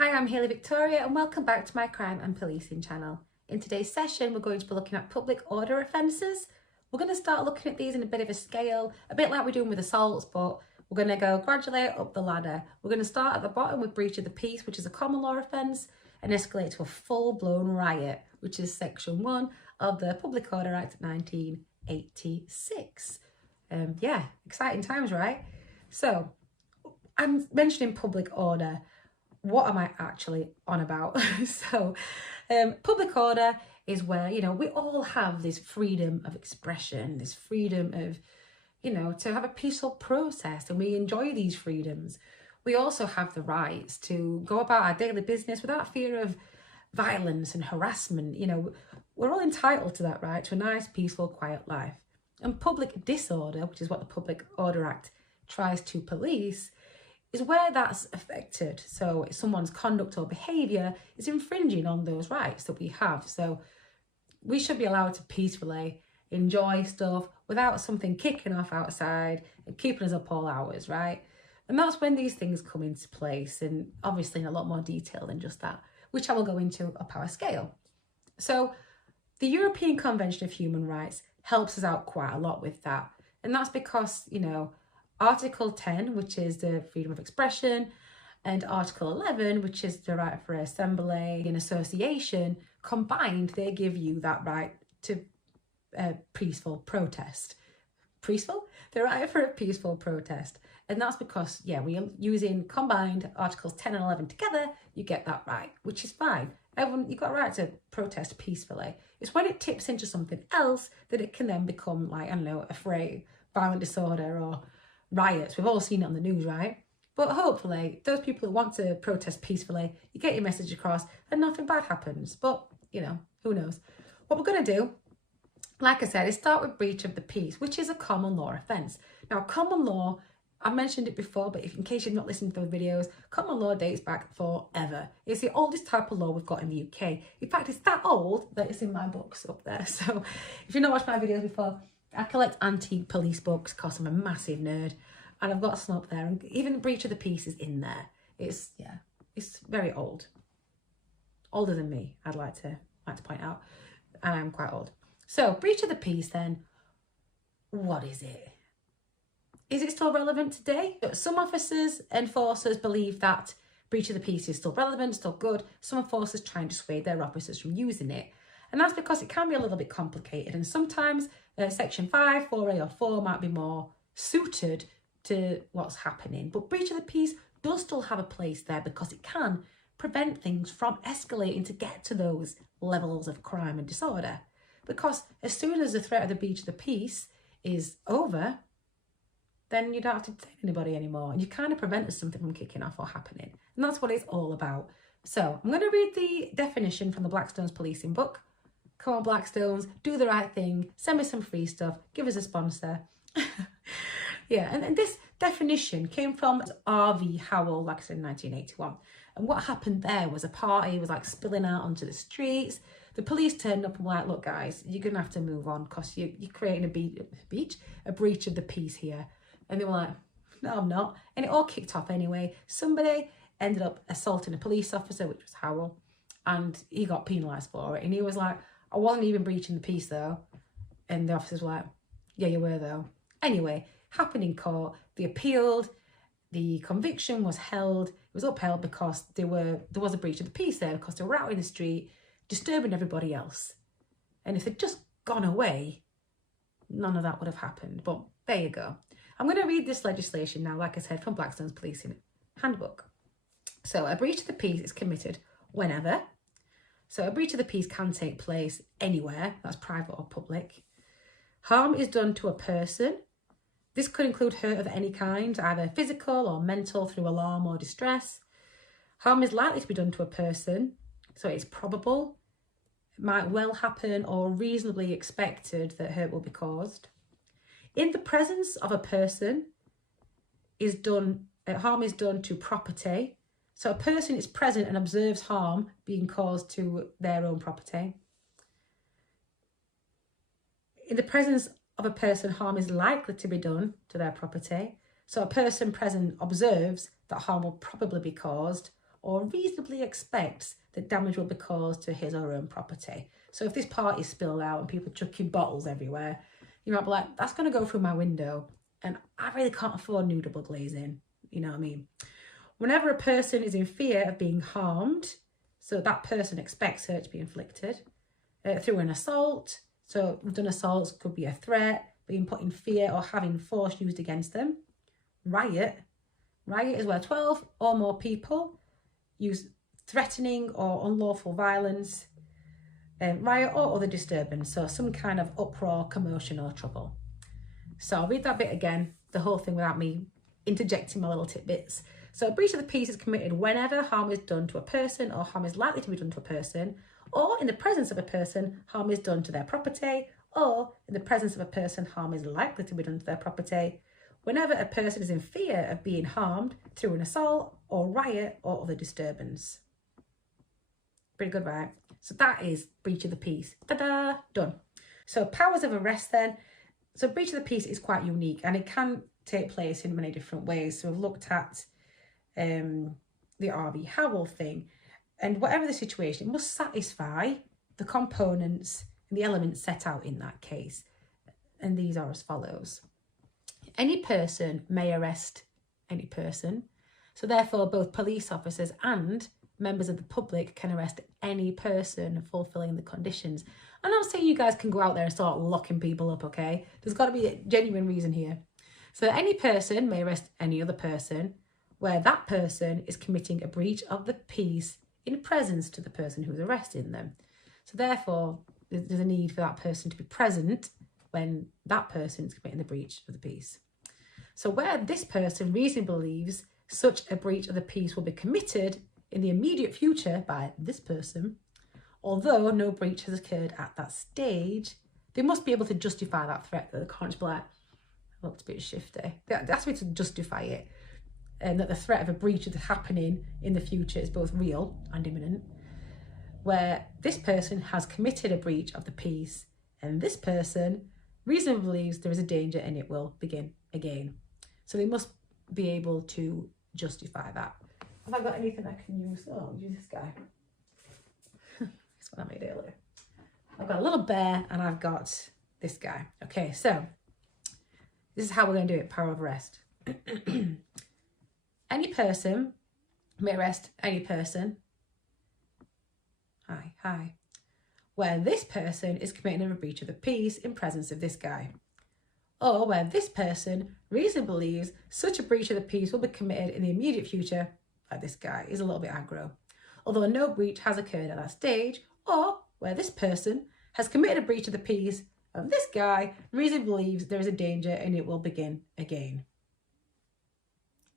Hi, I'm Hayley Victoria and welcome back to my crime and policing channel. In today's session, we're going to be looking at public order offences. We're going to start looking at these in a bit of a scale, a bit like we're doing with assaults, but we're going to go gradually up the ladder. We're going to start at the bottom with breach of the peace, which is a common law offence, and escalate to a full-blown riot, which is section 1 of the Public Order Act 1986. Yeah, exciting times, right? So, I'm mentioning public order. What am I actually on about? Public order is where, we all have this freedom of expression, this freedom of, to have a peaceful process, and we enjoy these freedoms. We also have the rights to go about our daily business without fear of violence and harassment. We're all entitled to that right, to a nice, peaceful, quiet life. And public disorder, which is what the Public Order Act tries to police, is where that's affected. So someone's conduct or behaviour is infringing on those rights that we have. So we should be allowed to peacefully enjoy stuff without something kicking off outside and keeping us up all hours, right? And that's when these things come into place, and obviously in a lot more detail than just that, which I will go into up our scale. So the European Convention of Human Rights helps us out quite a lot with that. And that's because, Article 10, which is the freedom of expression, and Article 11, which is the right for assembly and association, combined, they give you that right to peaceful protest. Peaceful? The right for a peaceful protest. And that's because, we're using combined Articles 10 and 11 together, you get that right, which is fine. Everyone, you've got a right to protest peacefully. It's when it tips into something else that it can then become like, a fray, violent disorder or riots. We've all seen it on the news, right? But hopefully those people who want to protest peacefully, you get your message across and nothing bad happens. But, who knows? What we're going to do, like I said, is start with breach of the peace, which is a common law offence. Now, common law, I've mentioned it before, but in case you've not listened to those videos, common law dates back forever. It's the oldest type of law we've got in the UK. In fact, it's that old that it's in my books up there. So if you've not watched my videos before, I collect antique police books because I'm a massive nerd, and I've got some up there, and even the breach of the peace is in there. It's very old, older than me. I'd like to point out, and I'm quite old. So breach of the peace, then, what is it? Is it still relevant today? Some officers, enforcers believe that breach of the peace is still relevant, still good. Some enforcers try and dissuade their officers from using it. And that's because it can be a little bit complicated. And sometimes Section 5, 4A or 4 might be more suited to what's happening. But breach of the peace does still have a place there because it can prevent things from escalating to get to those levels of crime and disorder. Because as soon as the threat of the breach of the peace is over, then you don't have to detain anybody anymore. And you kind of prevented something from kicking off or happening. And that's what it's all about. So I'm going to read the definition from the Blackstones Policing book. Come on, Blackstones, do the right thing. Send me some free stuff. Give us a sponsor. And this definition came from R.V. Howell, like I said, in 1981. And what happened there was a party was like spilling out onto the streets. The police turned up and were like, look, guys, you're going to have to move on because you're creating a breach of the peace here. And they were like, no, I'm not. And it all kicked off anyway. Somebody ended up assaulting a police officer, which was Howell, and he got penalised for it. And he was like, I wasn't even breaching the peace though. And the officers were like, yeah, you were though. Anyway, happened in court. They appealed. The conviction was held. It was upheld because there was a breach of the peace there because they were out in the street disturbing everybody else. And if they'd just gone away, none of that would have happened. But there you go. I'm going to read this legislation now, like I said, from Blackstone's Policing Handbook. So a breach of the peace is committed whenever. So a breach of the peace can take place anywhere, that's private or public. Harm is done to a person. This could include hurt of any kind, either physical or mental through alarm or distress. Harm is likely to be done to a person, so it's probable, it might well happen or reasonably expected that hurt will be caused. In the presence of a person harm is done to property. So a person is present and observes harm being caused to their own property. In the presence of a person, harm is likely to be done to their property. So a person present observes that harm will probably be caused, or reasonably expects that damage will be caused to his or her own property. So if this party's spilled out and people chucking bottles everywhere, you might be like, that's going to go through my window and I really can't afford new double glazing. You know what I mean? Whenever a person is in fear of being harmed, so that person expects hurt to be inflicted through an assault. So we've done assaults, could be a threat, being put in fear or having force used against them. Riot is where 12 or more people use threatening or unlawful violence, riot or other disturbance, so some kind of uproar, commotion or trouble. So I'll read that bit again, the whole thing without me interjecting my little tidbits. So a breach of the peace is committed whenever harm is done to a person or harm is likely to be done to a person, or in the presence of a person, harm is done to their property, or in the presence of a person, harm is likely to be done to their property, whenever a person is in fear of being harmed through an assault or riot or other disturbance. Pretty good, right? So that is breach of the peace. Ta-da! Done. So powers of arrest then. So breach of the peace is quite unique and it can take place in many different ways. So we've looked at the R.B. Howell thing, and whatever the situation, it must satisfy the components and the elements set out in that case. And these are as follows. Any person may arrest any person. So therefore, both police officers and members of the public can arrest any person fulfilling the conditions. I'm not saying you guys can go out there and start locking people up, okay? There's got to be a genuine reason here. So any person may arrest any other person where that person is committing a breach of the peace in presence to the person who's arresting them. So therefore, there's a need for that person to be present when that person is committing the breach of the peace. So where this person reasonably believes such a breach of the peace will be committed in the immediate future by this person, although no breach has occurred at that stage, they must be able to justify that threat. That they can't just be like, I looked a bit shifty. They have to be able to justify it, and that the threat of a breach of the happening in the future is both real and imminent. Where this person has committed a breach of the peace and this person reasonably believes there is a danger and it will begin again. So they must be able to justify that. Have I got anything I can use? Oh, I'll use this guy. That's what I made earlier. I've got a little bear and I've got this guy. Okay, so this is how we're going to do it, power of arrest. Any person may arrest any person. Hi. Where this person is committing a breach of the peace in presence of this guy. Or where this person reasonably believes such a breach of the peace will be committed in the immediate future by this guy. Is a little bit aggro. Although no breach has occurred at that stage. Or where this person has committed a breach of the peace of this guy reasonably believes there is a danger and it will begin again.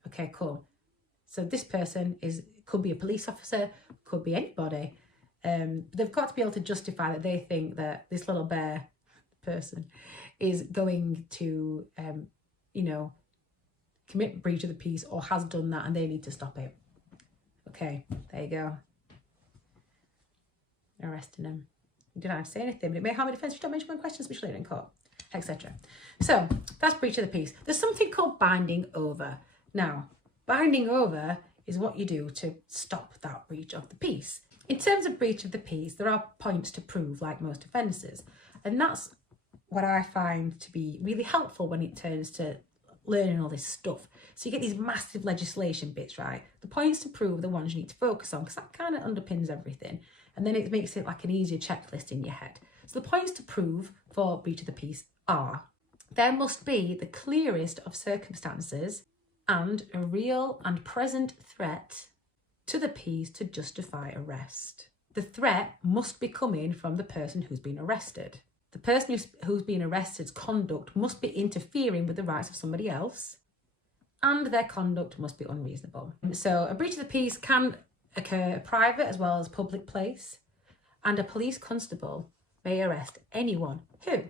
Okay, cool. So this person could be a police officer, could be anybody. They've got to be able to justify that they think that this little bear person is going to, commit breach of the peace or has done that and they need to stop it. Okay, there you go. Arresting him. You don't have to say anything, but it may harm a defence if you don't mention one question, which later in court, etc. So that's breach of the peace. There's something called binding over. Now, binding over is what you do to stop that breach of the peace. In terms of breach of the peace, there are points to prove, like most offences. And that's what I find to be really helpful when it turns to learning all this stuff. So you get these massive legislation bits, right? The points to prove are the ones you need to focus on because that kind of underpins everything. And then it makes it like an easier checklist in your head. So the points to prove for breach of the peace are: there must be the clearest of circumstances and a real and present threat to the peace to justify arrest. The threat must be coming from the person who's been arrested. The person who's been arrested's conduct must be interfering with the rights of somebody else, and their conduct must be unreasonable. So a breach of the peace can occur at private as well as public place, and a police constable may arrest anyone who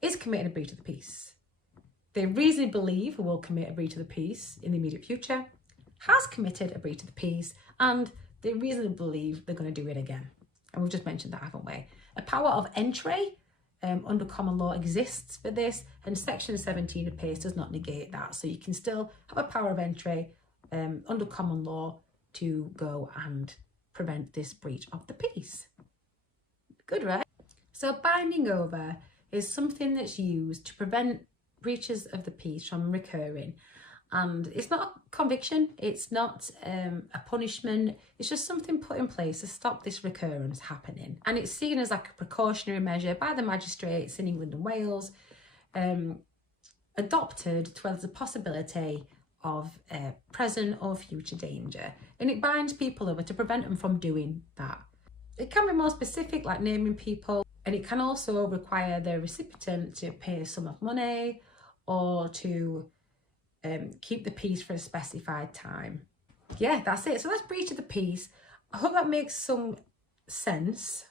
is committing a breach of the peace. They reasonably believe will commit a breach of the peace in the immediate future, has committed a breach of the peace, and they reasonably believe they're going to do it again. And we've just mentioned that, haven't we? A power of entry under common law exists for this, and Section 17 of PACE does not negate that. So you can still have a power of entry under common law to go and prevent this breach of the peace. Good, right? So binding over is something that's used to prevent breaches of the peace from recurring. And it's not a conviction, it's not a punishment, it's just something put in place to stop this recurrence happening. And it's seen as like a precautionary measure by the magistrates in England and Wales, adopted to the possibility of present or future danger. And it binds people over to prevent them from doing that. It can be more specific, like naming people, and it can also require the recipient to pay a sum of money or to keep the peace for a specified time. Yeah, that's it. So that's breach of the peace. I hope that makes some sense.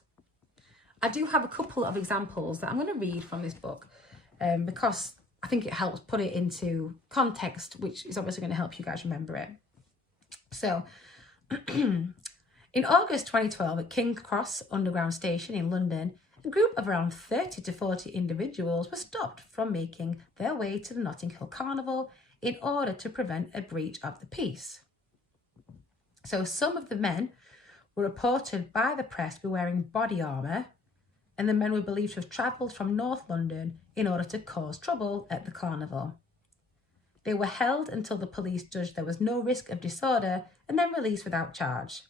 I do have a couple of examples that I'm going to read from this book because I think it helps put it into context, which is obviously going to help you guys remember it. So, in August 2012 at King's Cross Underground Station in London, a group of around 30 to 40 individuals were stopped from making their way to the Notting Hill Carnival in order to prevent a breach of the peace. So some of the men were reported by the press to be wearing body armour, and the men were believed to have travelled from North London in order to cause trouble at the carnival. They were held until the police judged there was no risk of disorder and then released without charge.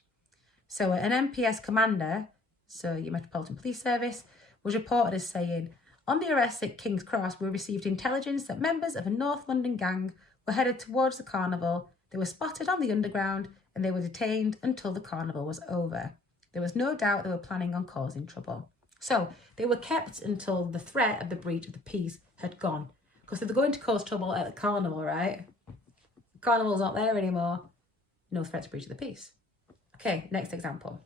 So an MPS commander, so your Metropolitan Police Service, was reported as saying, "On the arrest at King's Cross, we received intelligence that members of a North London gang were headed towards the carnival. They were spotted on the underground and they were detained until the carnival was over. There was no doubt they were planning on causing trouble." So they were kept until the threat of the breach of the peace had gone. Because if they're going to cause trouble at the carnival, right? The carnival's not there anymore. No threat to breach of the peace. Okay, next example.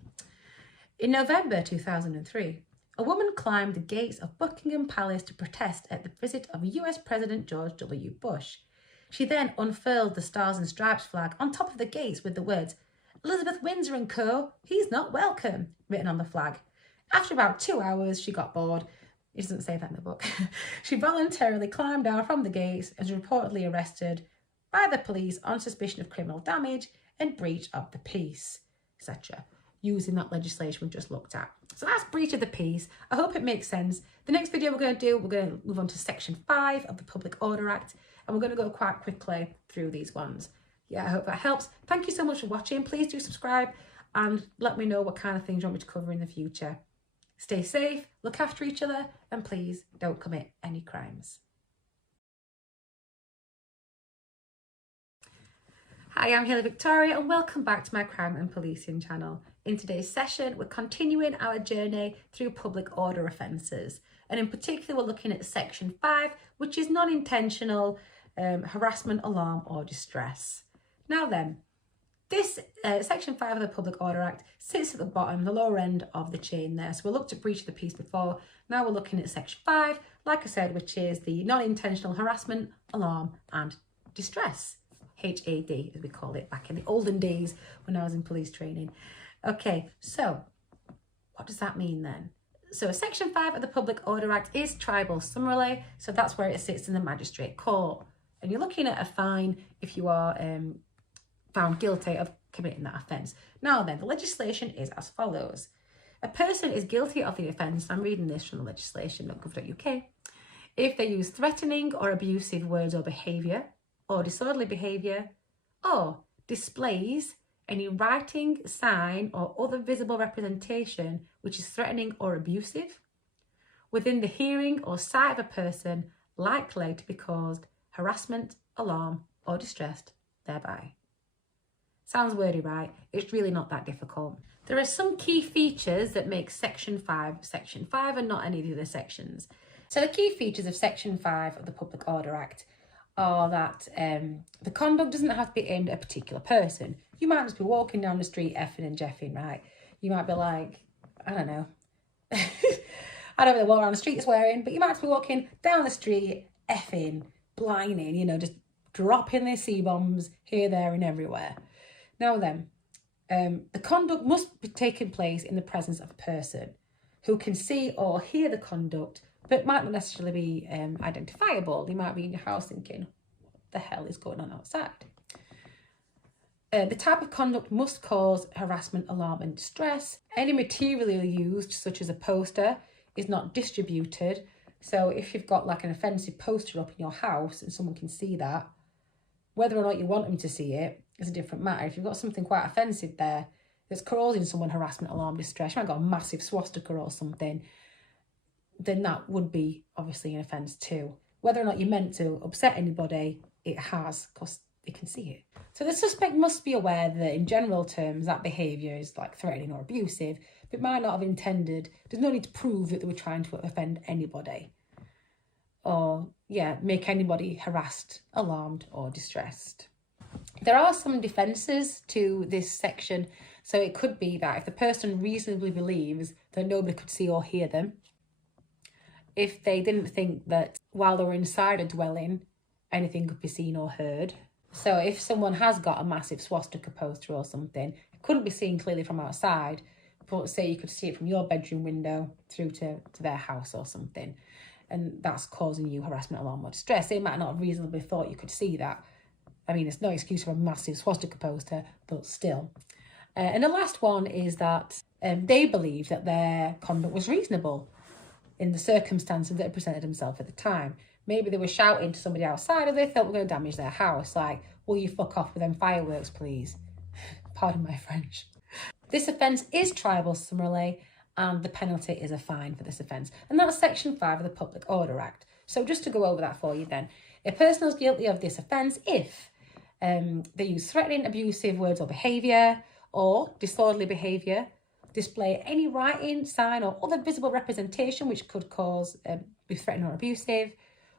In November 2003, a woman climbed the gates of Buckingham Palace to protest at the visit of US President George W. Bush. She then unfurled the Stars and Stripes flag on top of the gates with the words, "Elizabeth Windsor and Co., he's not welcome," written on the flag. After about 2 hours, she got bored. It doesn't say that in the book. She voluntarily climbed down from the gates and was reportedly arrested by the police on suspicion of criminal damage and breach of the peace, etc., using that legislation we just looked at. So that's breach of the peace. I hope it makes sense. The next video we're going to move on to Section 5 of the Public Order Act, and we're going to go quite quickly through these ones. Yeah, I hope that helps. Thank you so much for watching. Please do subscribe and let me know what kind of things you want me to cover in the future. Stay safe, look after each other, and please don't commit any crimes. Hi, I'm Hayley Victoria and welcome back to my Crime and Policing channel. In today's session, we're continuing our journey through public order offences. And in particular, we're looking at Section 5, which is non-intentional harassment, alarm or distress. Now then, this Section 5 of the Public Order Act sits at the bottom, the lower end of the chain there. So we looked at breach of the peace before. Now we're looking at Section 5, like I said, which is the non-intentional harassment, alarm and distress. HAD, as we called it back in the olden days when I was in police training. Okay, so what does that mean then? So Section 5 of the Public Order Act is triable summarily, so that's where it sits in the magistrate court. And you're looking at a fine if you are found guilty of committing that offence. Now then, the legislation is as follows. A person is guilty of the offence, I'm reading this from the legislation.gov.uk, if they use threatening or abusive words or behaviour, or disorderly behaviour, or displays any writing, sign or other visible representation which is threatening or abusive, within the hearing or sight of a person likely to be caused harassment, alarm or distressed thereby. Sounds wordy, right? It's really not that difficult. There are some key features that make Section 5 and not any of the other sections. So the key features of Section 5 of the Public Order Act are that the conduct doesn't have to be aimed at a particular person. You might just be walking down the street effing and jeffing, right? You might be like, I don't know. I don't really walk around the street swearing, but you might just be walking down the street effing, blinding, you know, just dropping their C-bombs here, there and everywhere. Now then, the conduct must be taking place in the presence of a person who can see or hear the conduct, but might not necessarily be identifiable. They might be in your house thinking, what the hell is going on outside? The type of conduct must cause harassment, alarm and distress. Any material used, such as a poster, is not distributed. So if you've got like an offensive poster up in your house and someone can see that, whether or not you want them to see it is a different matter. If you've got something quite offensive there that's causing someone harassment, alarm, distress, you might have got a massive swastika or something, then that would be obviously an offence too. Whether or not you meant to upset anybody, it has, because they can see it. So the suspect must be aware that in general terms that behaviour is like threatening or abusive, but might not have intended, there's no need to prove that they were trying to offend anybody or make anybody harassed, alarmed or distressed. There are some defences to this section. So it could be that if the person reasonably believes that nobody could see or hear them, if they didn't think that while they were inside a dwelling, anything could be seen or heard. So if someone has got a massive swastika poster or something, it couldn't be seen clearly from outside, but say you could see it from your bedroom window through to their house or something, and that's causing you harassment, alarm or distress. They might not have reasonably thought you could see that. I mean, it's no excuse for a massive swastika poster, but still. And the last one is that they believe that their conduct was reasonable in the circumstances that presented themselves at the time. Maybe they were shouting to somebody outside and they thought we're going to damage their house. Like, will you fuck off with them fireworks, please? Pardon my French. This offence is triable summarily, and the penalty is a fine for this offence. And that's Section 5 of the Public Order Act. So just to go over that for you then. A person is guilty of this offence if they use threatening, abusive words or behaviour, or disorderly behaviour, display any writing, sign or other visible representation which could cause be threatening or abusive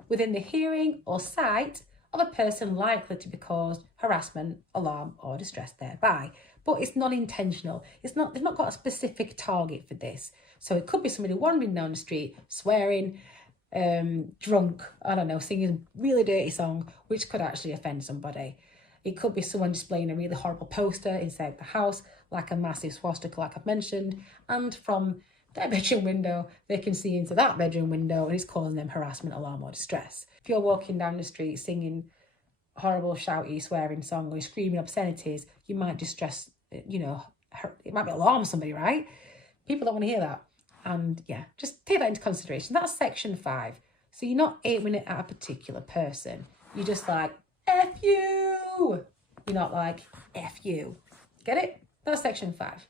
within the hearing or sight of a person likely to be caused harassment, alarm or distress thereby. But it's not intentional. They've not got a specific target for this. So it could be somebody wandering down the street, swearing, drunk, I don't know, singing a really dirty song, which could actually offend somebody. It could be someone displaying a really horrible poster inside the house, like a massive swastika, like I've mentioned, and from their bedroom window, they can see into that bedroom window and it's causing them harassment, alarm or distress. If you're walking down the street singing horrible, shouty, swearing song or screaming obscenities, you might distress, it might be alarm somebody, right? People don't want to hear that. And yeah, just take that into consideration. That's Section 5. So you're not aiming it at a particular person. You're just like, F you. You're not like, F you. Get it? That's Section 5.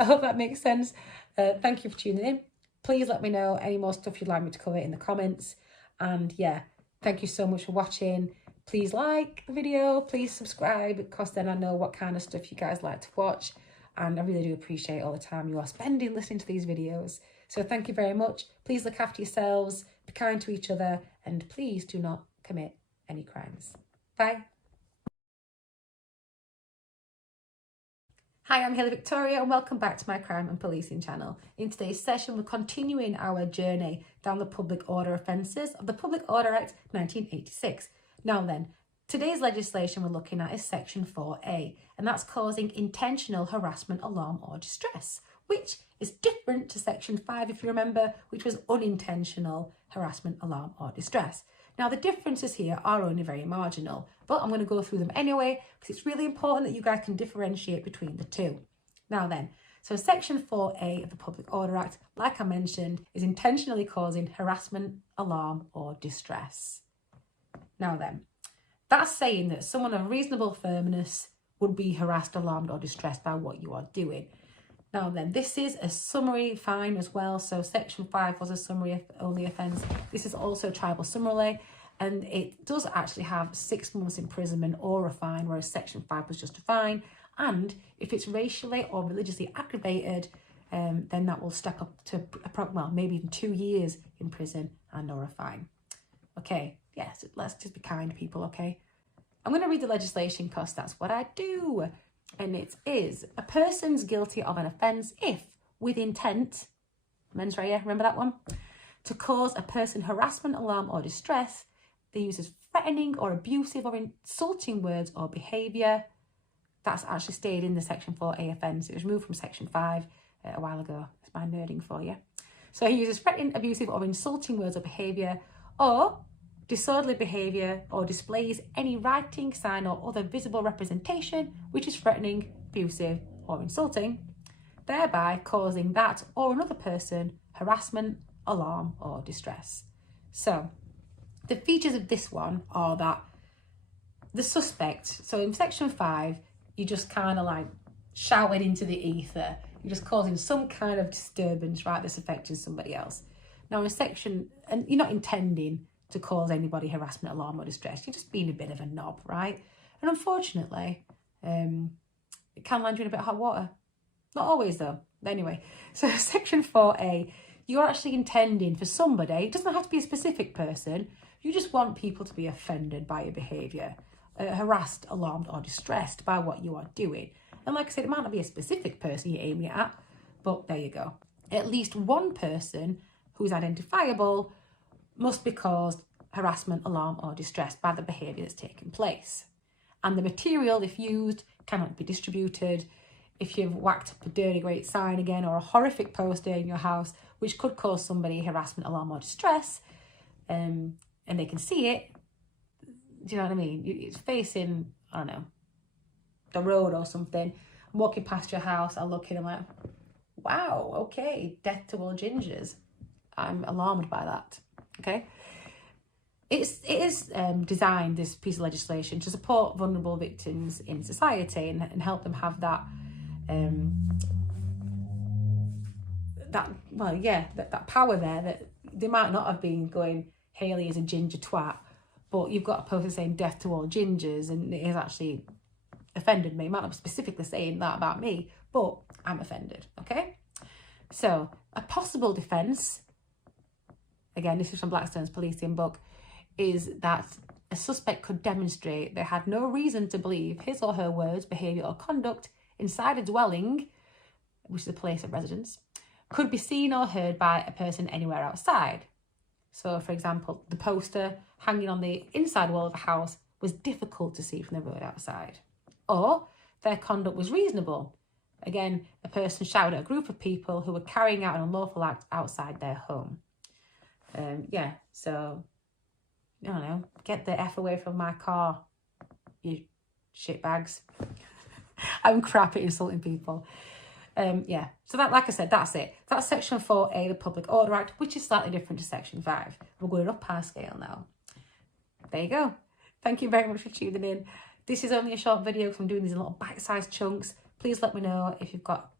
I hope that makes sense. Thank you for tuning in. Please let me know any more stuff you'd like me to cover in the comments. And yeah, thank you so much for watching. Please like the video. Please subscribe, because then I know what kind of stuff you guys like to watch. And I really do appreciate all the time you are spending listening to these videos. So thank you very much. Please look after yourselves, be kind to each other, and please do not commit any crimes. Bye. Hi, I'm Hayley Victoria and welcome back to my crime and policing channel. In today's session, we're continuing our journey down the public order offences of the Public Order Act 1986. Now then, today's legislation we're looking at is Section 4A, and that's causing intentional harassment, alarm or distress, which is different to Section 5, if you remember, which was unintentional harassment, alarm or distress. Now, the differences here are only very marginal, but I'm going to go through them anyway, because it's really important that you guys can differentiate between the two. Now then, so Section 4A of the Public Order Act, like I mentioned, is intentionally causing harassment, alarm or distress. Now then, that's saying that someone of reasonable firmness would be harassed, alarmed or distressed by what you are doing. Now then, this is a summary fine as well. So Section 5 was a summary only offence. This is also triable summarily, and it does actually have 6 months imprisonment or a fine, whereas Section 5 was just a fine. And if it's racially or religiously aggravated, then that will stack up to maybe even 2 years in prison and or a fine. Okay, yes, let's just be kind, people, okay? I'm going to read the legislation because that's what I do. And it is, a person's guilty of an offence if, with intent, mens rea, remember that one? To cause a person harassment, alarm or distress, they uses threatening or abusive or insulting words or behaviour. That's actually stayed in the Section 4A offence. It was removed from Section 5 a while ago. It's my nerding for you. So he uses threatening, abusive or insulting words or behaviour, or disorderly behaviour or displays any writing, sign or other visible representation which is threatening, abusive or insulting, thereby causing that or another person harassment, alarm or distress. So the features of this one are that the suspect, so in section 5, you just kind of like shouting into the ether, you're just causing some kind of disturbance, right, that's affecting somebody else. Now in section, and you're not intending to cause anybody harassment, alarm or distress, you're just being a bit of a knob, right? And unfortunately, it can land you in a bit of hot water. Not always though. Anyway, so section 4A, you're actually intending for somebody, it doesn't have to be a specific person, you just want people to be offended by your behaviour, harassed, alarmed or distressed by what you are doing. And like I said, it might not be a specific person you're aiming at, but there you go. At least one person who's identifiable must be caused harassment, alarm or distress by the behaviour that's taken place. And the material, if used, cannot be distributed. If you've whacked up a dirty great sign again or a horrific poster in your house which could cause somebody harassment, alarm or distress, and they can see it, do you know what I mean? It's facing, I don't know, the road or something. I'm walking past your house, I look in and I'm like, wow, okay, death to all gingers. I'm alarmed by that, okay? It is designed, this piece of legislation, to support vulnerable victims in society and help them have that that power there, that they might not have been going, Hayley is a ginger twat, but you've got a poster saying death to all gingers and it has actually offended me. It might not be specifically saying that about me, but I'm offended, okay? So a possible defence, again, this is from Blackstone's policing book, is that a suspect could demonstrate they had no reason to believe his or her words, behaviour or conduct inside a dwelling, which is a place of residence, could be seen or heard by a person anywhere outside. So, for example, the poster hanging on the inside wall of a house was difficult to see from the road outside. Or their conduct was reasonable. Again, a person shouted at a group of people who were carrying out an unlawful act outside their home. So, I don't know, get the F away from my car, you shitbags. I'm crap at insulting people. So that, like I said, that's it. That's section 4A, the Public Order Act, which is slightly different to section 5. We're going up our scale now. There you go. Thank you very much for tuning in. This is only a short video because I'm doing these in little bite-sized chunks. Please let me know if you've got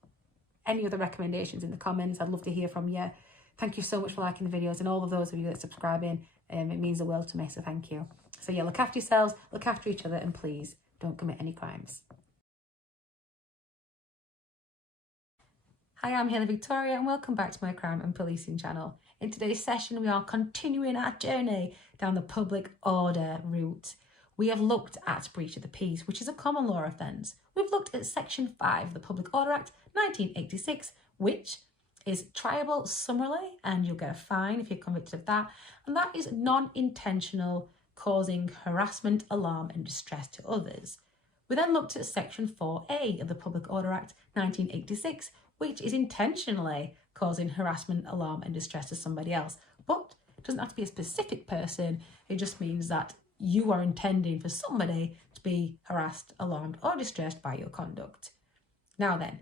any other recommendations in the comments. I'd love to hear from you. Thank you so much for liking the videos, and all of those of you that are subscribing. It means the world to me, so thank you. So yeah, look after yourselves, look after each other, and please don't commit any crimes. Hi, I'm Hayley Victoria and welcome back to my crime and policing channel. In today's session, we are continuing our journey down the public order route. We have looked at breach of the peace, which is a common law offence. We've looked at section 5 of the Public Order Act 1986, which is triable summarily and you'll get a fine if you're convicted of that. And that is non-intentional causing harassment, alarm and distress to others. We then looked at section 4A of the Public Order Act 1986, which is intentionally causing harassment, alarm and distress to somebody else. But it doesn't have to be a specific person. It just means that you are intending for somebody to be harassed, alarmed or distressed by your conduct. Now then,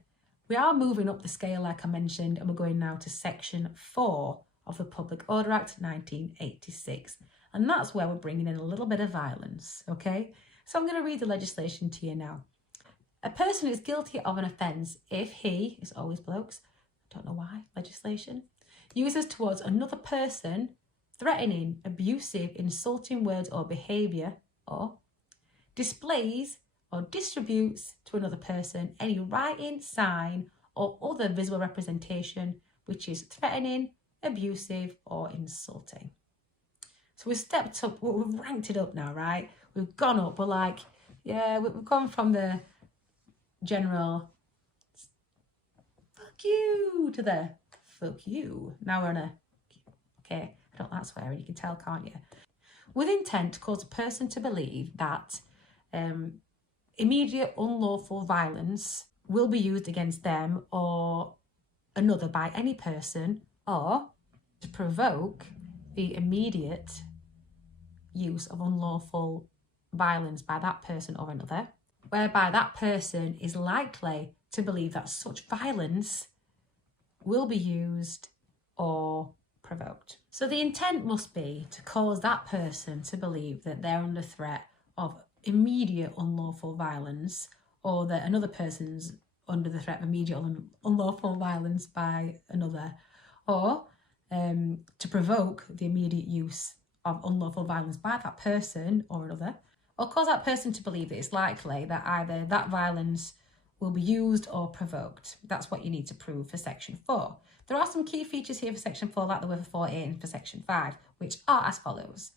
we are moving up the scale like I mentioned, and we're going now to section 4 of the Public Order Act 1986. And that's where we're bringing in a little bit of violence, okay? So I'm going to read the legislation to you now. A person is guilty of an offence if he, it's always blokes, don't know why, legislation, uses towards another person threatening, abusive, insulting words or behaviour, or displays or distributes to another person any writing, sign or other visible representation which is threatening, abusive or insulting. So we've stepped up, we've ranked it up now, right? We've gone up, we're like, yeah, we've gone from the general fuck you to the fuck you. Now we're on a, okay, I don't like swearing, you can tell, can't you? With intent to cause a person to believe that immediate unlawful violence will be used against them or another by any person, or to provoke the immediate use of unlawful violence by that person or another, whereby that person is likely to believe that such violence will be used or provoked. So the intent must be to cause that person to believe that they're under threat of immediate unlawful violence, or that another person's under the threat of immediate unlawful violence by another, or to provoke the immediate use of unlawful violence by that person or another, or cause that person to believe that it's likely that either that violence will be used or provoked. That's what you need to prove for Section 4. There are some key features here for Section 4, like there were for 4A and for Section 5, which are as follows.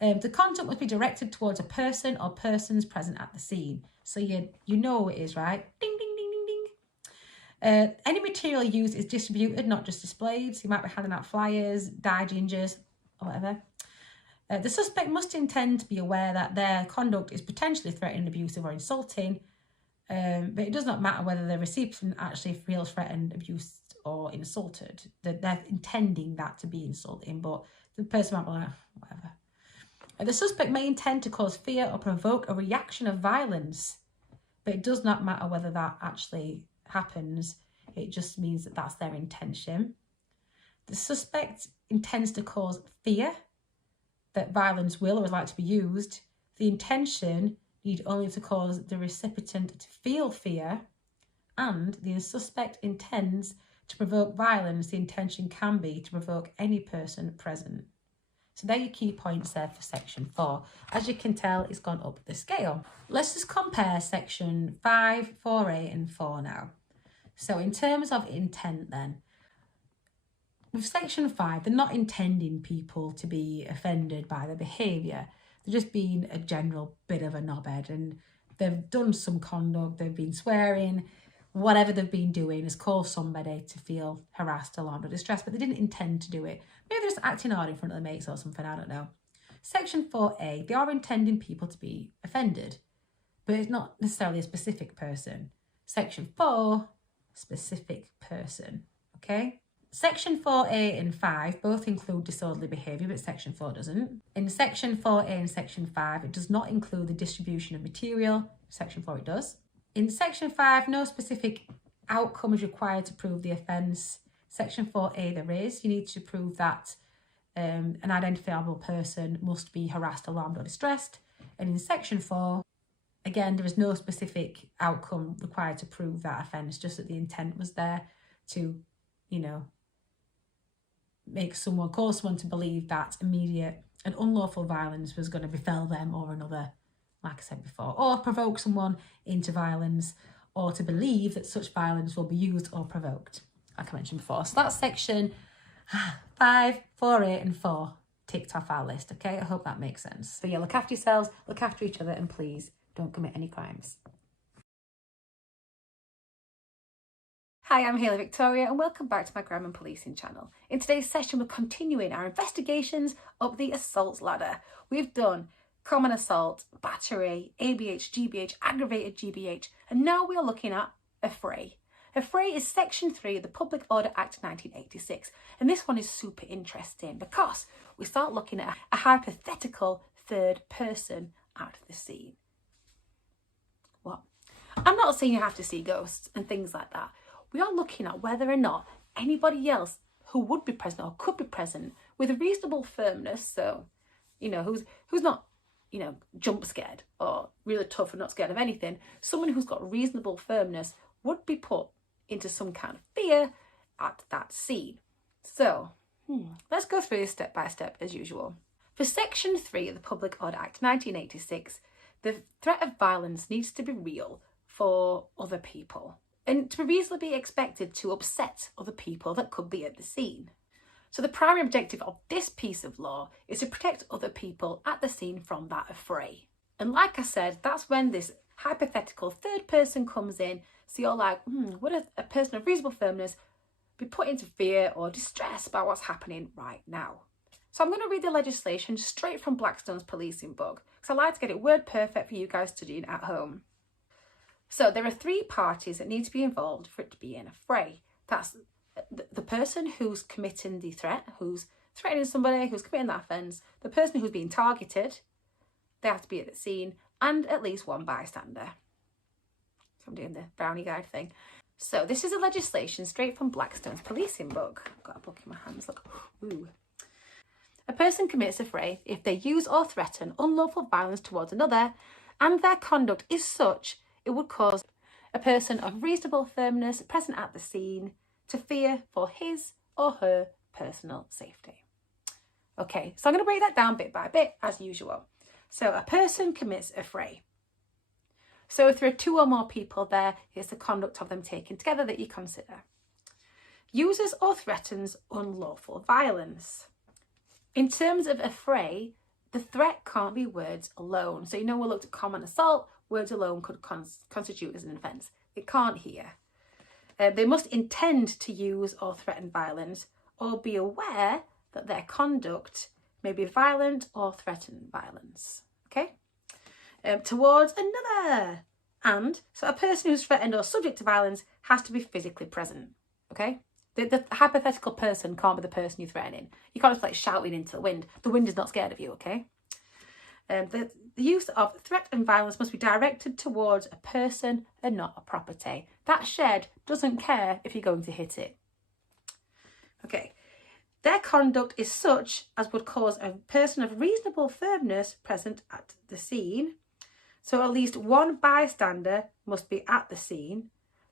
The conduct must be directed towards a person or persons present at the scene. So you know it is, right? Ding, ding, ding, ding, ding. Any material used is distributed, not just displayed. So you might be handing out flyers, dye gingers, or whatever. The suspect must intend to be aware that their conduct is potentially threatening, abusive, or insulting. But it does not matter whether the recipient actually feels threatened, abused, or insulted. They're intending that to be insulting, but the person might be like, whatever. The suspect may intend to cause fear or provoke a reaction of violence, but it does not matter whether that actually happens. It just means that that's their intention. The suspect intends to cause fear that violence will or is likely to be used. The intention need only to cause the recipient to feel fear, and the suspect intends to provoke violence. The intention can be to provoke any person present. So they're your key points there for Section 4. As you can tell, it's gone up the scale. Let's just compare Section 5, 4A and 4 now. So in terms of intent then, with Section 5, they're not intending people to be offended by their behaviour. They're just being a general bit of a knobhead, and they've done some conduct, they've been swearing, whatever they've been doing has caused somebody to feel harassed, alarmed or distressed, but they didn't intend to do it. Maybe they're just acting odd in front of their mates or something, I don't know. Section 4A, they are intending people to be offended, but it's not necessarily a specific person. Section 4, specific person, okay? Section 4A and 5 both include disorderly behaviour, but Section 4 doesn't. In Section 4A and Section 5, it does not include the distribution of material. Section 4 it does. In Section 5, no specific outcome is required to prove the offence. Section 4A there is. You need to prove that an identifiable person must be harassed, alarmed or distressed. And in Section 4, again, there is no specific outcome required to prove that offence, just that the intent was there to, cause someone to believe that immediate and unlawful violence was going to befell them or another, like I said before, or provoke someone into violence, or to believe that such violence will be used or provoked, like I mentioned before. So that's Section 5, 4A and 4 ticked off our list, okay? I hope that makes sense. So yeah, look after yourselves, look after each other, and please don't commit any crimes. Hi, I'm Hayley Victoria and welcome back to my crime and policing channel. In today's session, we're continuing our investigations up the assaults ladder. We've done common assault, battery, ABH, GBH, aggravated GBH, and now we are looking at affray. Affray is Section 3 of the Public Order Act 1986, and this one is super interesting because we start looking at a hypothetical third person at the scene. What? I'm not saying you have to see ghosts and things like that. We are looking at whether or not anybody else who would be present or could be present with a reasonable firmness, so, who's not, jump scared or really tough and not scared of anything, someone who's got reasonable firmness would be put into some kind of fear at that scene. So, let's go through this step by step as usual. For Section 3 of the Public Order Act 1986, the threat of violence needs to be real for other people, and to reasonably be expected to upset other people that could be at the scene. So the primary objective of this piece of law is to protect other people at the scene from that affray. And like I said, that's when this hypothetical third person comes in. So you're like, would a person of reasonable firmness be put into fear or distress by what's happening right now? So I'm going to read the legislation straight from Blackstone's policing book, because I like to get it word perfect for you guys studying at home. So there are 3 parties that need to be involved for it to be an affray. That's the person who's committing the threat, who's threatening somebody who's committing that offence, the person who's being targeted, they have to be at the scene, and at least one bystander. So I'm doing the brownie guide thing. So this is a legislation straight from Blackstone's policing book. I've got a book in my hands, look. Ooh. A person commits a fray if they use or threaten unlawful violence towards another, and their conduct is such it would cause a person of reasonable firmness present at the scene to fear for his or her personal safety. Okay, so I'm going to break that down bit by bit as usual. So a person commits a fray. So if there are two or more people there, it's the conduct of them taken together that you consider. Uses or threatens unlawful violence. In terms of a fray, the threat can't be words alone. So we looked at common assault, words alone could constitute as an offence. It can't here. They must intend to use or threaten violence, or be aware that their conduct may be violent or threaten violence. Okay? Towards another. And so a person who's threatened or subject to violence has to be physically present. Okay? The hypothetical person can't be the person you're threatening. You can't just like shouting into the wind. The wind is not scared of you, okay? The use of threat and violence must be directed towards a person and not a property. That shed doesn't care if you're going to hit it. Okay. Their conduct is such as would cause a person of reasonable firmness present at the scene. So at least one bystander must be at the scene.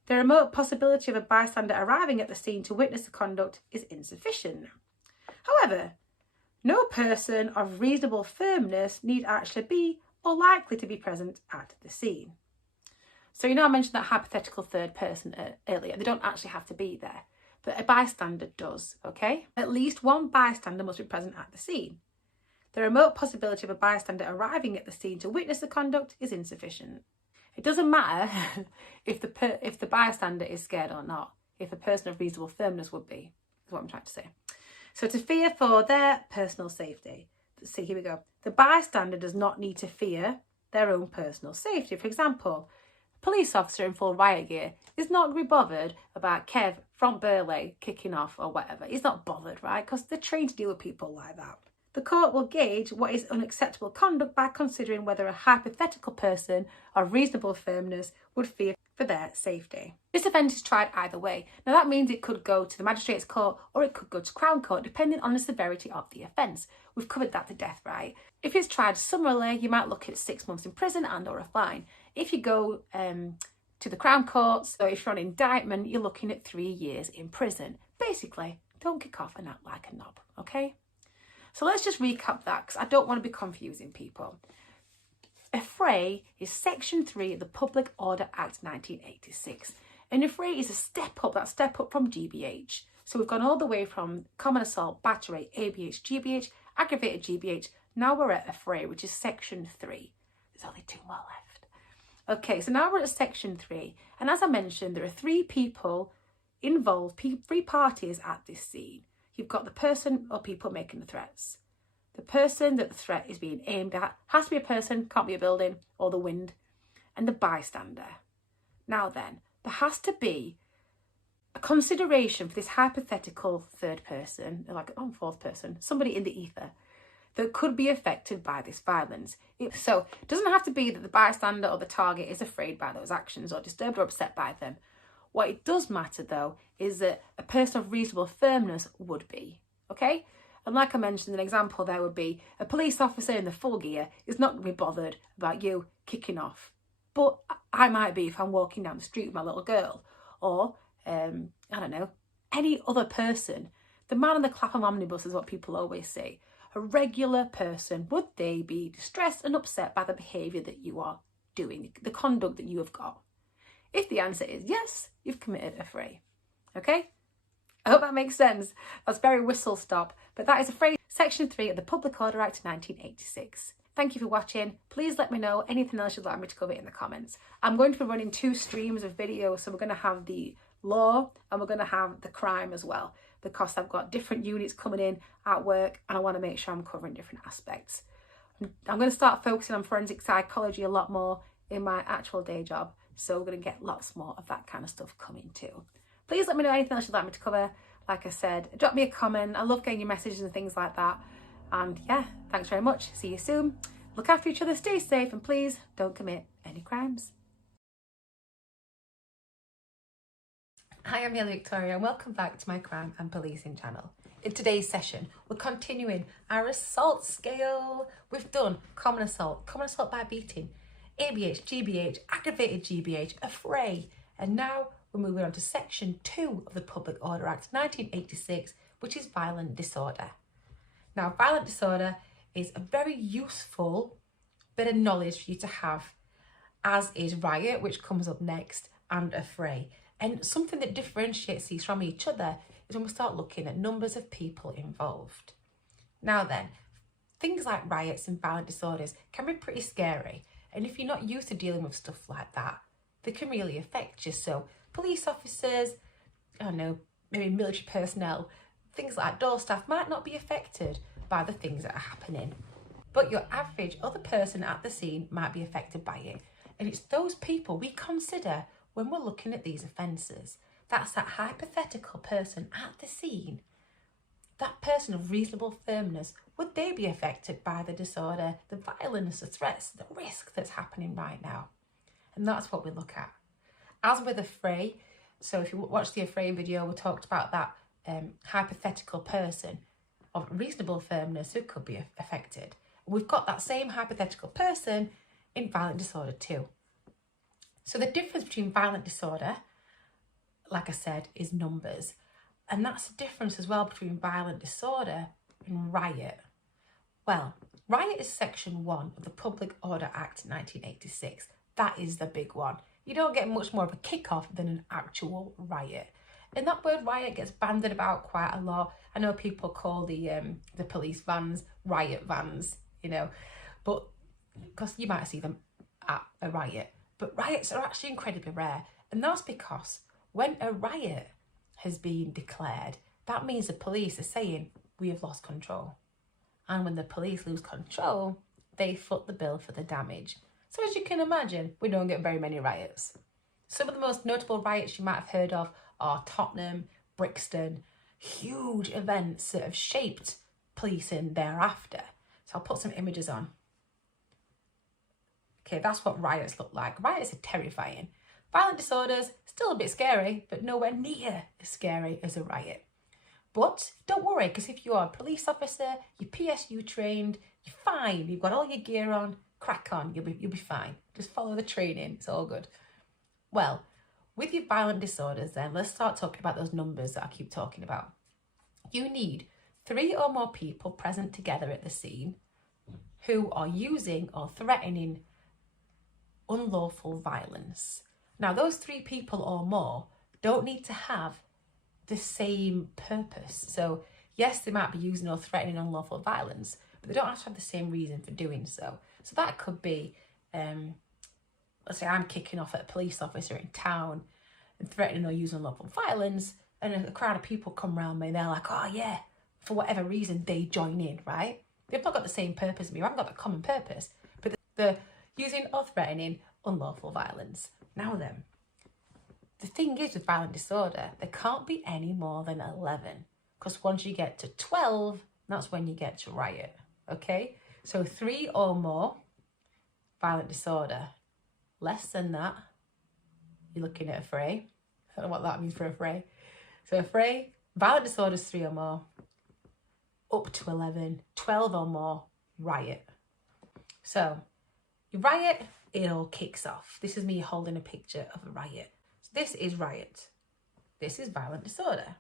The remote possibility of a bystander arriving at the scene to witness the conduct is insufficient. However, no person of reasonable firmness need actually be or likely to be present at the scene. So I mentioned that hypothetical third person earlier. They don't actually have to be there, but a bystander does, okay? At least one bystander must be present at the scene. The remote possibility of a bystander arriving at the scene to witness the conduct is insufficient. It doesn't matter if the bystander is scared or not, if a person of reasonable firmness would be, is what I'm trying to say. So to fear for their personal safety. See, here we go. The bystander does not need to fear their own personal safety. For example, a police officer in full riot gear is not going to be bothered about Kev from Burley kicking off or whatever. He's not bothered, right? Because they're trained to deal with people like that. The court will gauge what is unacceptable conduct by considering whether a hypothetical person of reasonable firmness would fear for their safety. This offence is tried either way. Now that means it could go to the magistrate's court or it could go to Crown Court, depending on the severity of the offence. We've covered that to death, right? If it's tried summarily, you might look at 6 months in prison and or a fine. If you go to the Crown Courts, so if you're on indictment, you're looking at 3 years in prison. Basically, don't kick off and act like a knob, okay? So let's just recap that, because I don't want to be confusing people. A fray is Section 3 of the Public Order Act 1986. And a fray is a step up from GBH. So we've gone all the way from common assault, battery, ABH, GBH, aggravated GBH. Now we're at a fray, which is Section 3. There's only 2 more left. Okay, so now we're at Section 3. And as I mentioned, there are 3 people involved, 3 parties at this scene. You've got the person or people making the threats. The person that the threat is being aimed at has to be a person, can't be a building or the wind, and the bystander. Now then, there has to be a consideration for this hypothetical third person, like fourth person, somebody in the ether, that could be affected by this violence. So it doesn't have to be that the bystander or the target is afraid by those actions or disturbed or upset by them. What it does matter, though, is that a person of reasonable firmness would be, okay? And like I mentioned, an example there would be a police officer in the full gear is not going to be bothered about you kicking off. But I might be if I'm walking down the street with my little girl. Or, I don't know, any other person. The man in the Clapham omnibus is what people always say. A regular person, would they be distressed and upset by the behaviour that you are doing, the conduct that you have got? If the answer is yes, you've committed a fray. Okay? I hope that makes sense. That's very whistle stop, but that is a fray. Section 3 of the Public Order Act 1986. Thank you for watching. Please let me know anything else you'd like me to cover in the comments. I'm going to be running 2 streams of videos, so we're going to have the law and we're going to have the crime as well, because I've got different units coming in at work and I want to make sure I'm covering different aspects. I'm going to start focusing on forensic psychology a lot more in my actual day job. So we're going to get lots more of that kind of stuff coming too. Please let me know anything else you'd like me to cover. Like I said, drop me a comment. I love getting your messages and things like that. And yeah, thanks very much. See you soon. Look after each other, stay safe, and please don't commit any crimes. Hi, I'm Yellow Victoria and welcome back to my crime and policing channel. In today's session, we're continuing our assault scale. We've done common assault by beating, ABH, GBH, aggravated GBH, affray, and now we're moving on to section 2 of the Public Order Act 1986, which is violent disorder. Now, violent disorder is a very useful bit of knowledge for you to have, as is riot, which comes up next, and affray. And something that differentiates these from each other is when we start looking at numbers of people involved. Now then, things like riots and violent disorders can be pretty scary. And if you're not used to dealing with stuff like that, they can really affect you. So police officers, I don't know, maybe military personnel, things like door staff might not be affected by the things that are happening. But your average other person at the scene might be affected by it. And it's those people we consider when we're looking at these offences. That's that hypothetical person at the scene, that person of reasonable firmness. Would they be affected by the disorder, the violence, the threats, the risk that's happening right now? And that's what we look at. As with affray, so if you watch the affray video, we talked about that hypothetical person of reasonable firmness who could be affected. We've got that same hypothetical person in violent disorder too. So the difference between violent disorder, like I said, is numbers. And that's the difference as well between violent disorder and riot. Well, riot is section 1 of the Public Order Act 1986. That is the big one. You don't get much more of a kick-off than an actual riot. And that word riot gets bandied about quite a lot. I know people call the police vans riot vans, you know, but because you might see them at a riot. But riots are actually incredibly rare. And that's because when a riot has been declared, that means the police are saying, we have lost control. And when the police lose control, they foot the bill for the damage. So as you can imagine, we don't get very many riots. Some of the most notable riots you might have heard of are Tottenham, Brixton, huge events that have shaped policing thereafter. So I'll put some images on. Okay, that's what riots look like. Riots are terrifying. Violent disorders, still a bit scary, but nowhere near as scary as a riot. But don't worry, because if you are a police officer, you're PSU trained, you're fine, you've got all your gear on, crack on, you'll be fine. Just follow the training, it's all good. Well, with your violent disorders then, let's start talking about those numbers that I keep talking about. You need 3 or more people present together at the scene who are using or threatening unlawful violence. Now, those 3 people or more don't need to have the same purpose. So, yes, they might be using or threatening unlawful violence, but they don't have to have the same reason for doing so. So that could be, let's say I'm kicking off at a police officer in town and threatening or using unlawful violence, and a crowd of people come around me and they're like, oh yeah, for whatever reason, they join in, right? They've not got the same purpose as me, I haven't got the common purpose, but they're using or threatening unlawful violence. Now then, the thing is with violent disorder, there can't be any more than 11, because once you get to 12, that's when you get to riot, okay? So 3 or more, violent disorder. Less than that, you're looking at affray. I don't know what that means for affray. So affray, violent disorder is 3 or more, up to 11, 12 or more, riot. So you riot, it all kicks off. This is me holding a picture of a riot. So this is riot. This is violent disorder.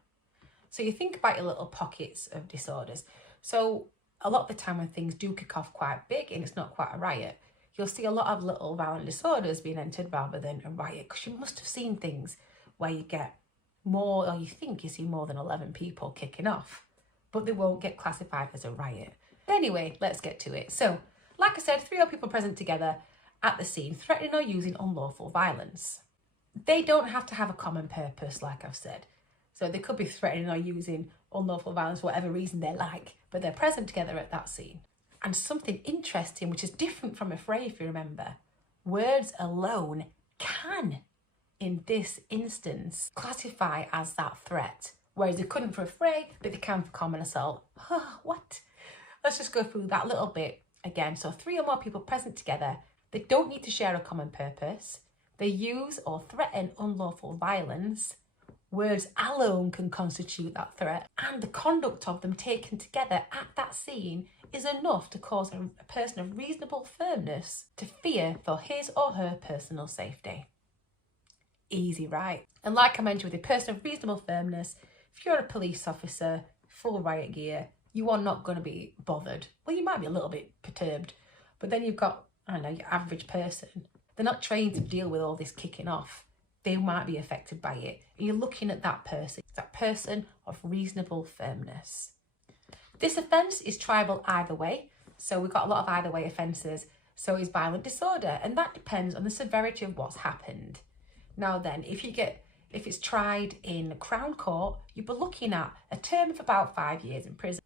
So you think about your little pockets of disorders. So a lot of the time when things do kick off quite big and it's not quite a riot, you'll see a lot of little violent disorders being entered rather than a riot, because you must have seen things where you get more, or you think you see more than 11 people kicking off, but they won't get classified as a riot. Anyway, let's get to it. So, like I said, 3 or people present together at the scene, threatening or using unlawful violence. They don't have to have a common purpose, like I've said. So they could be threatening or using unlawful violence for whatever reason they like, but they're present together at that scene. And something interesting, which is different from affray, if you remember, words alone can, in this instance, classify as that threat whereas they couldn't for a fray, but they can for common assault. What? Let's just go through that little bit again. So 3 or more people present together. They don't need to share a common purpose. They use or threaten unlawful violence. Words alone can constitute that threat. And the conduct of them taken together at that scene is enough to cause a person of reasonable firmness to fear for his or her personal safety. Easy, right? And like I mentioned, with a person of reasonable firmness, if you're a police officer, full riot gear, you are not going to be bothered. Well, you might be a little bit perturbed, but then you've got, I don't know, your average person. They're not trained to deal with all this kicking off. They might be affected by it. And you're looking at that person of reasonable firmness. This offence is triable either way. So we've got a lot of either way offences. So is violent disorder, and that depends on the severity of what's happened. Now then, if it's tried in Crown Court, you'll be looking at a term of about 5 years in prison.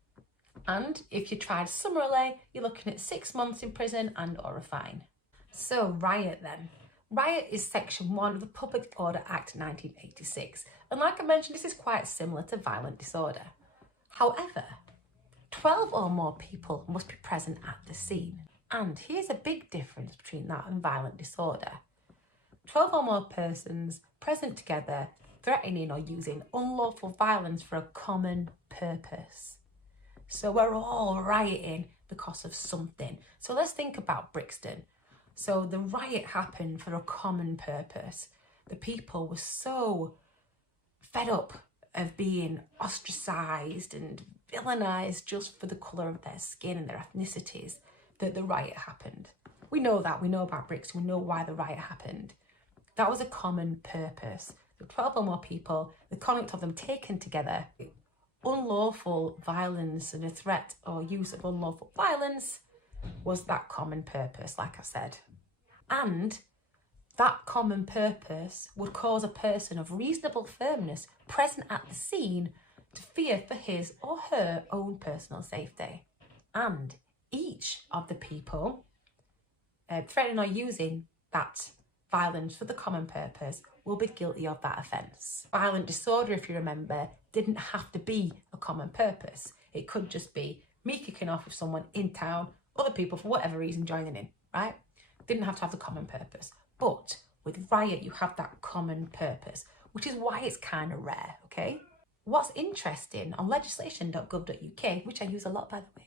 And if you're tried summarily, you're looking at 6 months in prison and or a fine. So riot then. Riot is section 1 of the Public Order Act 1986. And like I mentioned, this is quite similar to violent disorder. However, 12 or more people must be present at the scene. And here's a big difference between that and violent disorder. 12 or more persons present together, threatening or using unlawful violence for a common purpose. So we're all rioting because of something. So let's think about Brixton. So the riot happened for a common purpose. The people were so fed up of being ostracised and villainised just for the colour of their skin and their ethnicities that the riot happened. We know that. We know about Brixton. We know why the riot happened. That was a common purpose. The 12 or more people, the conduct of them taken together, unlawful violence and a threat or use of unlawful violence was that common purpose, like I said. And that common purpose would cause a person of reasonable firmness present at the scene to fear for his or her own personal safety. And each of the people threatening or using that violence for the common purpose will be guilty of that offence. Violent disorder, if you remember, didn't have to be a common purpose. It could just be me kicking off with someone in town, other people for whatever reason joining in, right? Didn't have to have the common purpose. But with riot, you have that common purpose, which is why it's kind of rare, okay? What's interesting on legislation.gov.uk, which I use a lot, by the way,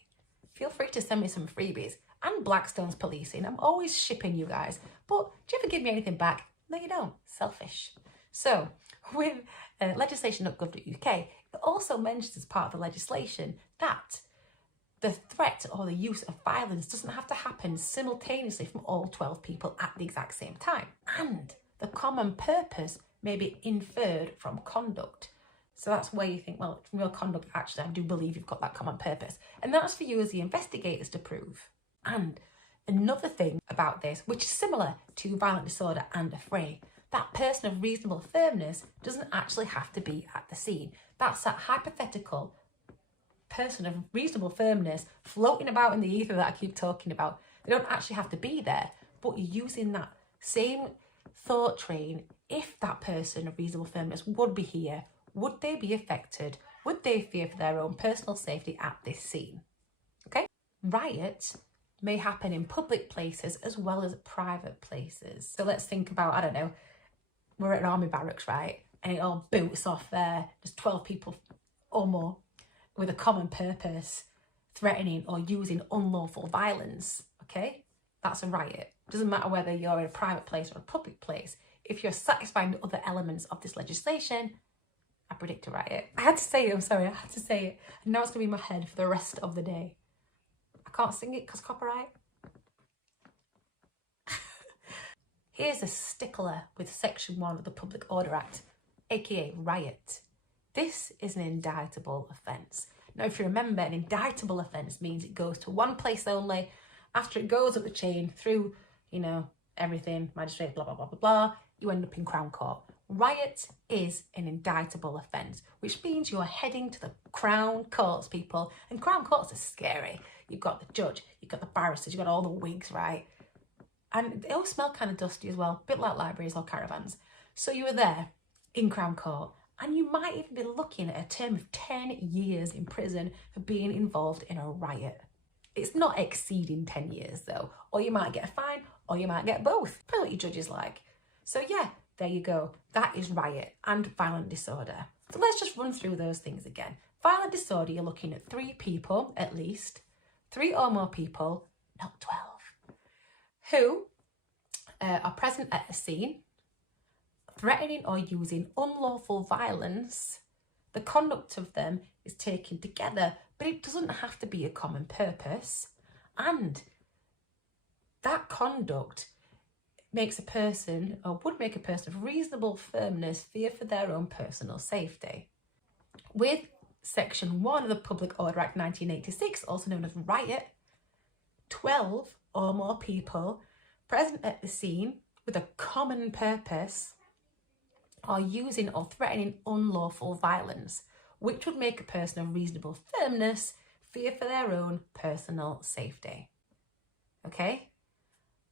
feel free to send me some freebies, and Blackstone's policing. I'm always shipping you guys. But do you ever give me anything back? No, you don't. Selfish. So with legislation.gov.uk, it also mentions as part of the legislation that the threat or the use of violence doesn't have to happen simultaneously from all 12 people at the exact same time. And the common purpose may be inferred from conduct. So that's where you think, well, from your conduct, actually, I do believe you've got that common purpose. And that's for you as the investigators to prove. And another thing about this, which is similar to violent disorder and affray, that person of reasonable firmness doesn't actually have to be at the scene. That's that hypothetical person of reasonable firmness floating about in the ether that I keep talking about. They don't actually have to be there, but you're using that same thought train. If that person of reasonable firmness would be here, would they be affected? Would they fear for their own personal safety at this scene? Okay? Riot may happen in public places as well as private places. So let's think about, I don't know, we're at an army barracks, right? And it all boots off there. There's 12 people or more with a common purpose, threatening or using unlawful violence, okay? That's a riot. Doesn't matter whether you're in a private place or a public place. If you're satisfying the other elements of this legislation, I predict a riot. I had to say it, I'm sorry, I had to say it. And now it's going to be in my head for the rest of the day. I can't sing it because copyright. Here's a stickler with section 1 of the Public Order Act, aka riot. This is an indictable offence. Now, if you remember, an indictable offence means it goes to one place only. After it goes up the chain through, everything, magistrate, blah, blah, blah, blah, blah, you end up in Crown Court. Riot is an indictable offence, which means you're heading to the Crown Courts, people. And Crown Courts are scary. You've got the judge, you've got the barristers, you've got all the wigs, right? And they always smell kind of dusty as well, a bit like libraries or caravans. So you were there in Crown Court, And you might even be looking at a term of 10 years in prison for being involved in a riot. It's not exceeding 10 years though, or you might get a fine, or you might get both. Depends what your judge is like. So yeah, there you go. That is riot and violent disorder. So let's just run through those things again. Violent disorder, you're looking at 3 people at least, 3 or more people, not 12, who are present at a scene, threatening or using unlawful violence. The conduct of them is taken together, but it doesn't have to be a common purpose. And that conduct makes a person, or would make a person of reasonable firmness, fear for their own personal safety. With Section 1 of the Public Order Act 1986, also known as Riot, 12 or more people present at the scene with a common purpose are using or threatening unlawful violence, which would make a person of reasonable firmness, fear for their own personal safety. Okay?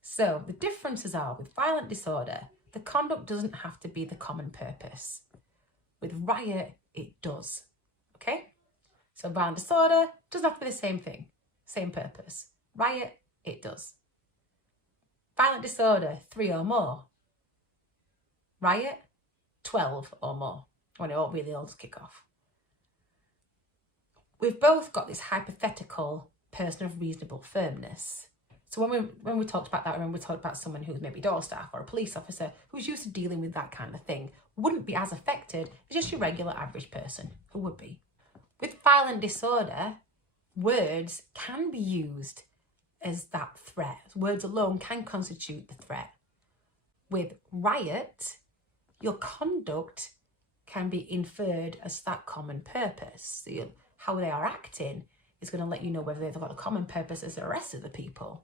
So the differences are, with violent disorder, the conduct doesn't have to be the common purpose. With riot, it does. Okay? So violent disorder doesn't have to be the same thing, same purpose. Riot, it does. Violent disorder, 3 or more. Riot, 12 or more. When it all really all just kick off. We've both got this hypothetical person of reasonable firmness. So when we talked about that, remember we talked about someone who's maybe door staff or a police officer who's used to dealing with that kind of thing, wouldn't be as affected as just your regular average person who would be. With violent disorder, words can be used as that threat. Words alone can constitute the threat. With riot, your conduct can be inferred as that common purpose. So how they are acting is going to let you know whether they've got a common purpose as the rest of the people.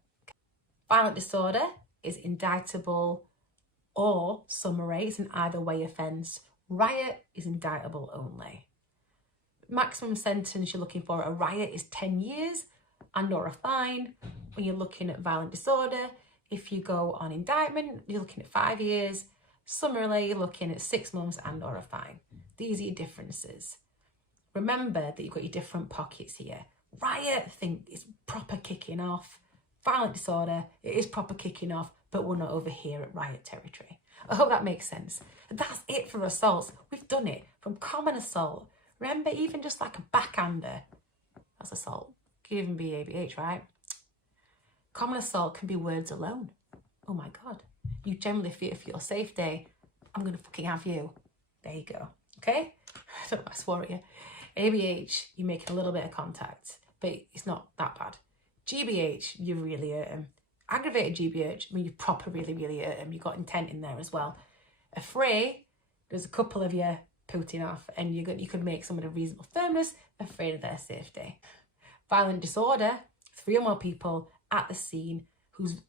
Violent disorder is indictable or summary. It's an either way offence. Riot is indictable only. Maximum sentence you're looking for a riot is 10 years and or a fine. When you're looking at violent disorder, if you go on indictment, you're looking at 5 years. Summarily, you're looking at 6 months and or a fine. These are your differences. Remember that you've got your different pockets here. Riot, I think, is proper kicking off. Violent disorder, it is proper kicking off, but we're not over here at riot territory. I hope that makes sense. That's it for assaults. We've done it from common assault. Remember, even just like a backhander, that's assault. Could even be ABH, right? Common assault can be words alone. Oh my God. You generally fear for your safety. I'm going to fucking have you. There you go. Okay? I don't know, I swore at you. ABH, you're making a little bit of contact, but it's not that bad. GBH, you really hurt him. Aggravated GBH, I mean, you proper really hurt him. You've got intent in there as well. Afraid, there's a couple of you putting off, and you could make someone of reasonable firmness afraid of their safety. Violent disorder, 3 or more people at the scene whose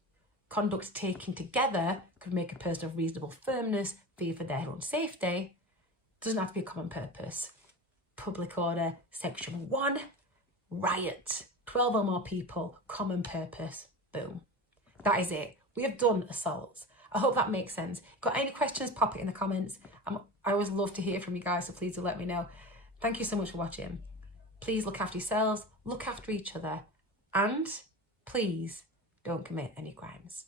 conduct taken together could make a person of reasonable firmness fear for their own safety. Doesn't have to be a common purpose. Public Order, Section 1, riot. 12 or more people, common purpose, boom. That is it. We have done assaults. I hope that makes sense. Got any questions, pop it in the comments. I always love to hear from you guys, so please do let me know. Thank you so much for watching. Please look after yourselves, look after each other, and please don't commit any crimes.